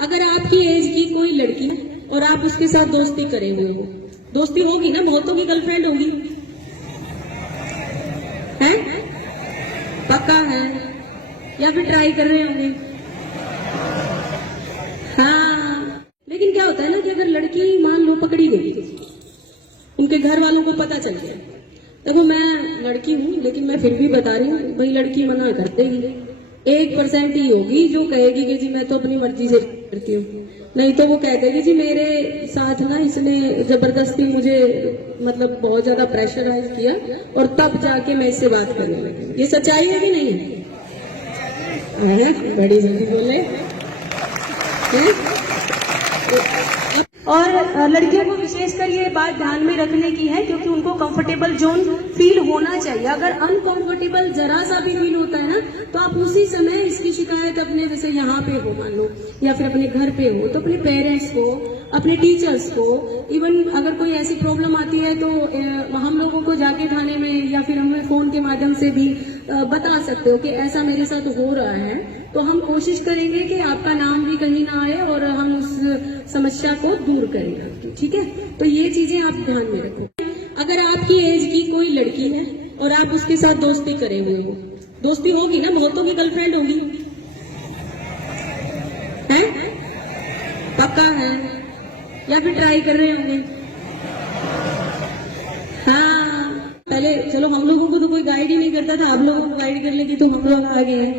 अगर आपकी एज की कोई लड़की और आप उसके साथ दोस्ती करे हुए हो, दोस्ती होगी ना, बहुतों की गर्लफ्रेंड होगी, है पक्का है, या फिर ट्राई कर रहे होंगे। हाँ, लेकिन क्या होता है ना कि अगर लड़की मान लो पकड़ी गई, उनके घर वालों को पता चल गया, देखो मैं लड़की हूँ लेकिन मैं फिर भी बता रही हूँ, भाई लड़की मना करते ही 1% ही होगी जो कहेगी कि जी मैं तो अपनी मर्जी से करती हूँ, नहीं तो वो कह देगी जी मेरे साथ ना इसने जबरदस्ती मुझे मतलब बहुत ज्यादा प्रेशराइज किया और तब जाके मैं इससे बात करने लगी। ये सच्चाई है कि नहीं है? बड़ी जल्दी बोले। और लड़कियों को विशेषकर ये बात ध्यान में रखने की है क्योंकि उनको कंफर्टेबल जोन फील होना चाहिए। अगर अनकंफर्टेबल जरा सा भी फील होता है ना तो आप उसी समय इसकी शिकायत अपने जैसे यहाँ पे हो मान लो या फिर अपने घर पे हो तो अपने पेरेंट्स को, अपने टीचर्स को, इवन अगर कोई ऐसी प्रॉब्लम आती है तो हम लोगों को जाके थाने में या फिर हमें फोन के माध्यम से भी बता सकते हो कि ऐसा मेरे साथ हो रहा है, तो हम कोशिश करेंगे कि आपका नाम भी कहीं ना आए और हम उस समस्या को दूर करेंगे। ठीक है, तो ये चीजें आप ध्यान में रखो। अगर आपकी एज की कोई लड़की है और आप उसके साथ दोस्ती करे हुए हो, दोस्ती होगी ना, बहुतों की गर्लफ्रेंड होगी, है पक्का है, या फिर ट्राई कर रहे होंगे। हाँ, पहले चलो हम लोगों को तो कोई गाइड ही नहीं करता था, आप लोगों को गाइड कर लेगी तो हम लोग आगे हैं,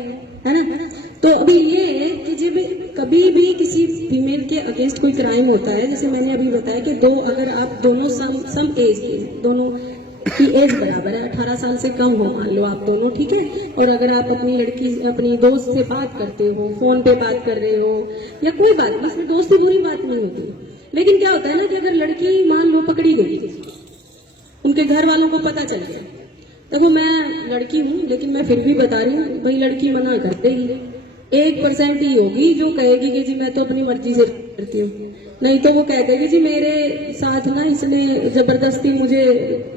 है ना। तो अभी ये कि जब कभी भी किसी फीमेल के अगेंस्ट कोई क्राइम होता है, जैसे मैंने अभी बताया कि अगर आप दोनों सम एज के, दोनों की एज बराबर है, 18 साल से कम हो मान लो आप दोनों, ठीक है, और अगर आप अपनी लड़की अपनी दोस्त से बात करते हो, फोन पे बात कर रहे हो या कोई बात, इसमें दोस्ती बुरी बात नहीं होती। लेकिन क्या होता है ना कि अगर लड़की मान लो पकड़ी गई, उनके घर वालों को पता चल गया, देखो मैं लड़की हूँ लेकिन मैं फिर भी बता रही हूँ, भाई लड़की मना करते ही 1% ही होगी जो कहेगी कि जी मैं तो अपनी मर्जी से करती हूँ, नहीं तो वो कह देगी जी मेरे साथ ना इसने जबरदस्ती मुझे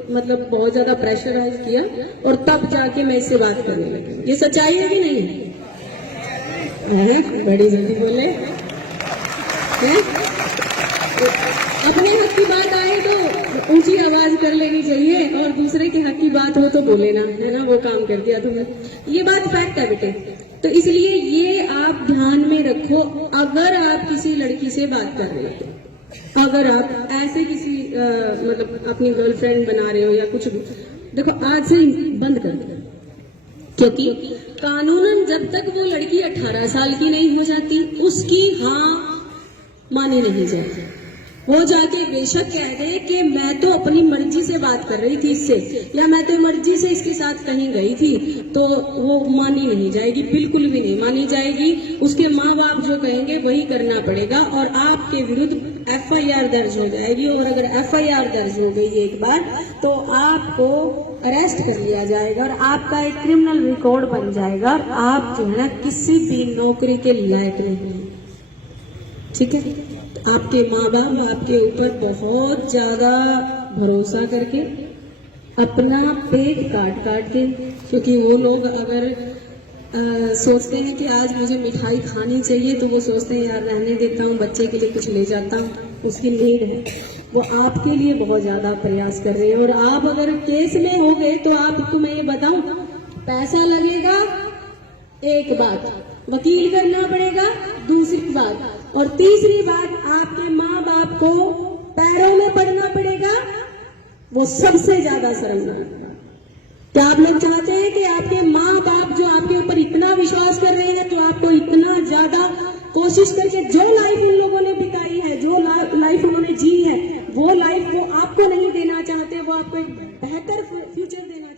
मतलब बहुत ज्यादा प्रेशराइज किया और तब जाके मैं इससे बात करने लगी। ये सच्चाई है कि नहीं है? बड़ी जल्दी बोले। अपने हक की बात आए तो ऊंची आवाज कर लेनी चाहिए और दूसरे के हक की बात हो तो बोले ना, है ना, वो काम कर दिया तुमने। ये बात फैक्ट है बेटे, तो इसलिए ये आप ध्यान में रखो। अगर आप किसी लड़की से बात कर रहे हो, अगर आप ऐसे किसी मतलब अपनी गर्लफ्रेंड बना रहे हो या कुछ भी, देखो आज से बंद कर दो, क्योंकि कानूनन जब तक वो लड़की 18 साल की नहीं हो जाती उसकी हाँ मानी नहीं जाती। वो जाके बेशक कह दे कि मैं तो अपनी मर्जी से बात कर रही थी इससे, या मैं तो मर्जी से इसके साथ कहीं गई थी, तो वो मानी नहीं जाएगी, बिल्कुल भी नहीं मानी जाएगी। उसके माँ बाप जो कहेंगे वही करना पड़ेगा और आपके विरुद्ध FIR दर्ज हो जाएगी। और अगर FIR दर्ज हो गई एक बार तो आपको अरेस्ट कर लिया जाएगा और आपका एक क्रिमिनल रिकॉर्ड बन जाएगा और आप जो है ना किसी भी नौकरी के लायक नहीं। ठीक है, आपके माँ बाप आपके ऊपर बहुत ज्यादा भरोसा करके अपना पेट काट काट के, क्योंकि वो लोग अगर सोचते हैं कि आज मुझे मिठाई खानी चाहिए तो वो सोचते हैं यार रहने देता हूँ, बच्चे के लिए कुछ ले जाता हूँ, उसकी नीड है, वो आपके लिए बहुत ज्यादा प्रयास कर रहे हैं। और आप अगर केस में हो गए तो आपको मैं ये बताऊं, पैसा लगेगा एक बात, वकील करना पड़ेगा दूसरी बात, और तीसरी बात आपके माँ बाप को पैरों में पड़ना पड़ेगा, वो सबसे ज्यादा शर्मनाक। क्या आप लोग चाहते हैं कि आपके माँ बाप जो आपके ऊपर इतना विश्वास कर रहे हैं, जो आपको इतना ज्यादा कोशिश करके जो लाइफ उन लोगों ने बिताई है, जो लाइफ उन्होंने जी है, वो लाइफ वो आपको नहीं देना चाहते, वो आपको एक बेहतर फ्यूचर देना